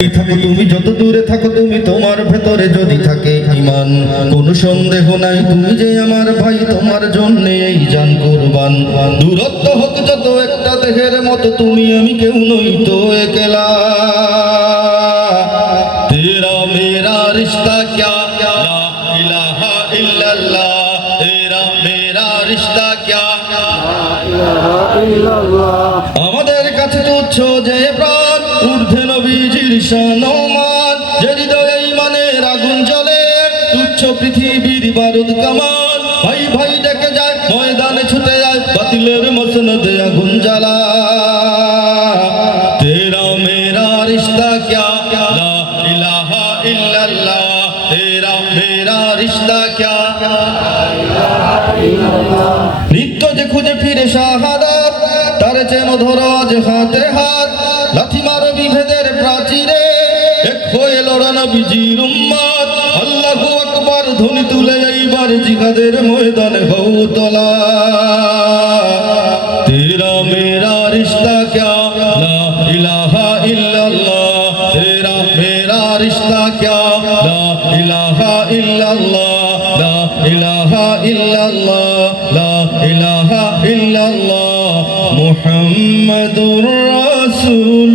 থাকো তুমি, যত দূরে থাকো তুমি, তোমার ভেতরে যদি থাকে ঈমান, কোনো সন্দেহ নাই তুমি যে আমার ভাই, তোমার জন্য এই জান কুরবান। দূরত্ব হোক যত একটা দেহের মতো, তুমি আমি কেউ নই তো একলা। তেরা মেরা রিশতা ক্যা লা ইলাহা ইল্লাল্লাহ, তেরা মেরা রিশতা ক্যা লা ইলাহা ইল্লাল্লাহ। আমাদের কাছে তুচ্ছ যে প্রাণ, ঊর্ধ্বে নবীজির শান ও মান, যে হৃদয়ে ঈমানের আগুন জ্বলে, তুচ্ছ পৃথিবীর বারুদ কামান। ভাই ভাই ডেকে যায়, ময়দানে ছুটে যায়, বাতিলের মসনদে আগুন জ্বালা। তেরা মেরা রিশতা ক্যা লা ইলাহা ইল্লাল্লাহ, তেরা মেরা রিশতা ক্যা লা ইলাহা ইল্লাল্লাহ। নিত্য যে খুঁজে ফিরে শাহাদাত, তার যেন ধরো আজ হাতে হাত। লাথি মারো বিভেদের প্রাচীরে, এক হয়ে লড়া নবীজির উম্মত। আল্লাহু আকবার ধ্বনি তুলে এইবার জিহাদের ময়দানে হও তোলা। তেরা মেরা রিশতা ক্যা লা ইলাহা ইল্লাল্লাহ, তেরা মেরা রিশতা ক্যা লা ইলাহা ইল্লাল্লাহ, লা ইলাহা ইল্লাল্লাহ, লা ইলাহা ইল্লাল্লাহ মুহাম্মাদুর রাসূল।